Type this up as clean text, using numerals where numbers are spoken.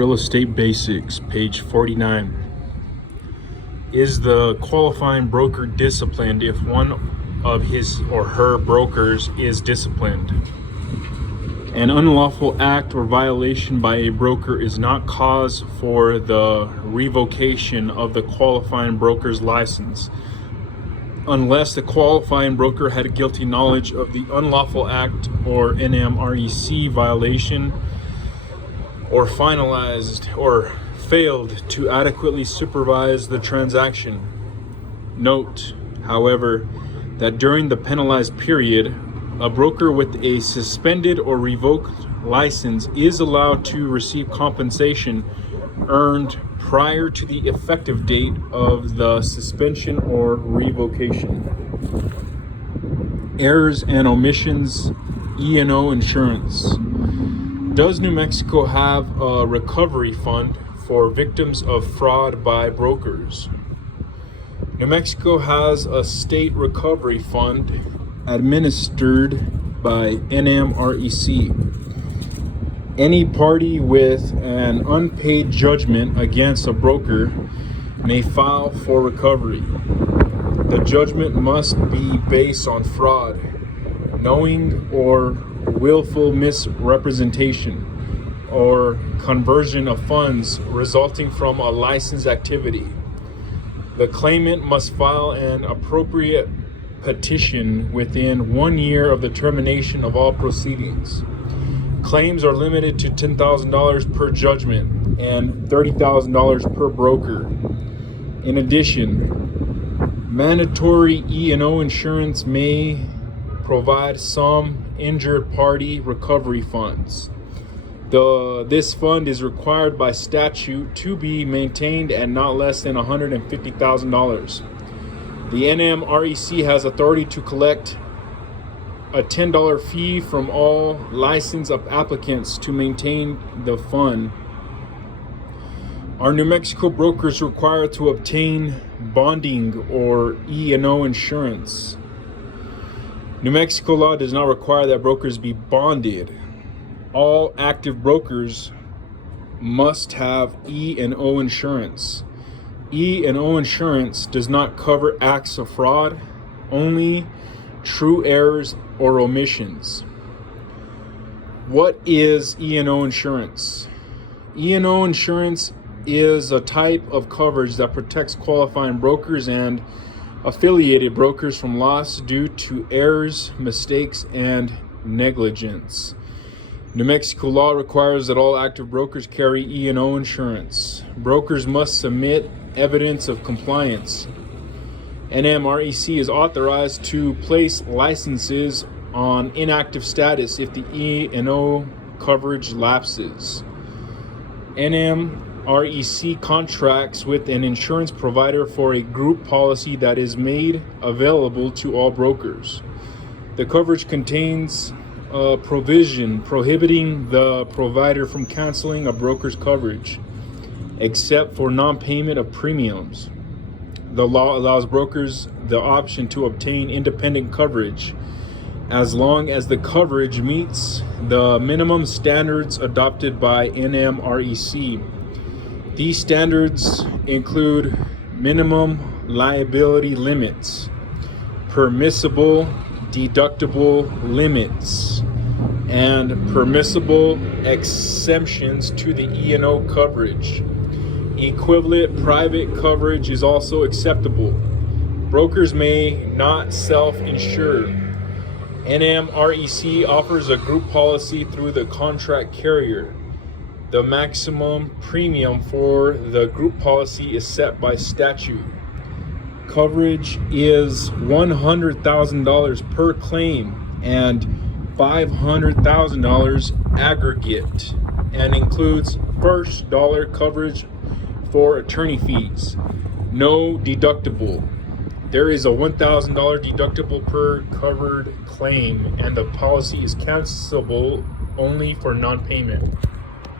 Real Estate Basics, page 49. Is the qualifying broker disciplined if one of his or her brokers is disciplined? An unlawful act or violation by a broker is not cause for the revocation of the qualifying broker's license, unless the qualifying broker had guilty knowledge of the unlawful act or NMREC violation, or finalized or failed to adequately supervise the transaction. Note, however, that during the penalized period, a broker with a suspended or revoked license is allowed to receive compensation earned prior to the effective date of the suspension or revocation. Errors and omissions, E&O insurance. Does New Mexico have a recovery fund for victims of fraud by brokers? New Mexico has a state recovery fund administered by NMREC. Any party with an unpaid judgment against a broker may file for recovery. The judgment must be based on fraud, knowing or willful misrepresentation, or conversion of funds resulting from a licensed activity. The claimant must file an appropriate petition within 1 year of the termination of all proceedings. Claims are limited to $10,000 per judgment and $30,000 per broker. In addition, mandatory E&O insurance may provide some injured party recovery funds. This fund is required by statute to be maintained at not less than $150,000. The NMREC has authority to collect a $10 fee from all licensed applicants to maintain the fund. Are New Mexico brokers required to obtain bonding or E&O insurance? New Mexico law does not require that brokers be bonded. All active brokers must have E&O insurance. E&O insurance does not cover acts of fraud, only true errors or omissions. What is E&O insurance? E&O insurance is a type of coverage that protects qualifying brokers and affiliated brokers from loss due to errors, mistakes, and negligence. New Mexico law requires that all active brokers carry E&O insurance. Brokers must submit evidence of compliance. NMREC is authorized to place licenses on inactive status if the E&O coverage lapses. NMREC contracts with an insurance provider for a group policy that is made available to all brokers. The coverage contains a provision prohibiting the provider from canceling a broker's coverage, except for non-payment of premiums. The law allows brokers the option to obtain independent coverage as long as the coverage meets the minimum standards adopted by NMREC. These standards include minimum liability limits, permissible deductible limits, and permissible exemptions to the E&O coverage. Equivalent private coverage is also acceptable. Brokers may not self-insure. NMREC offers a group policy through the contract carrier. The maximum premium for the group policy is set by statute. Coverage is $100,000 per claim and $500,000 aggregate, and includes first dollar coverage for attorney fees. No deductible. There is a $1,000 deductible per covered claim, and the policy is cancelable only for non-payment.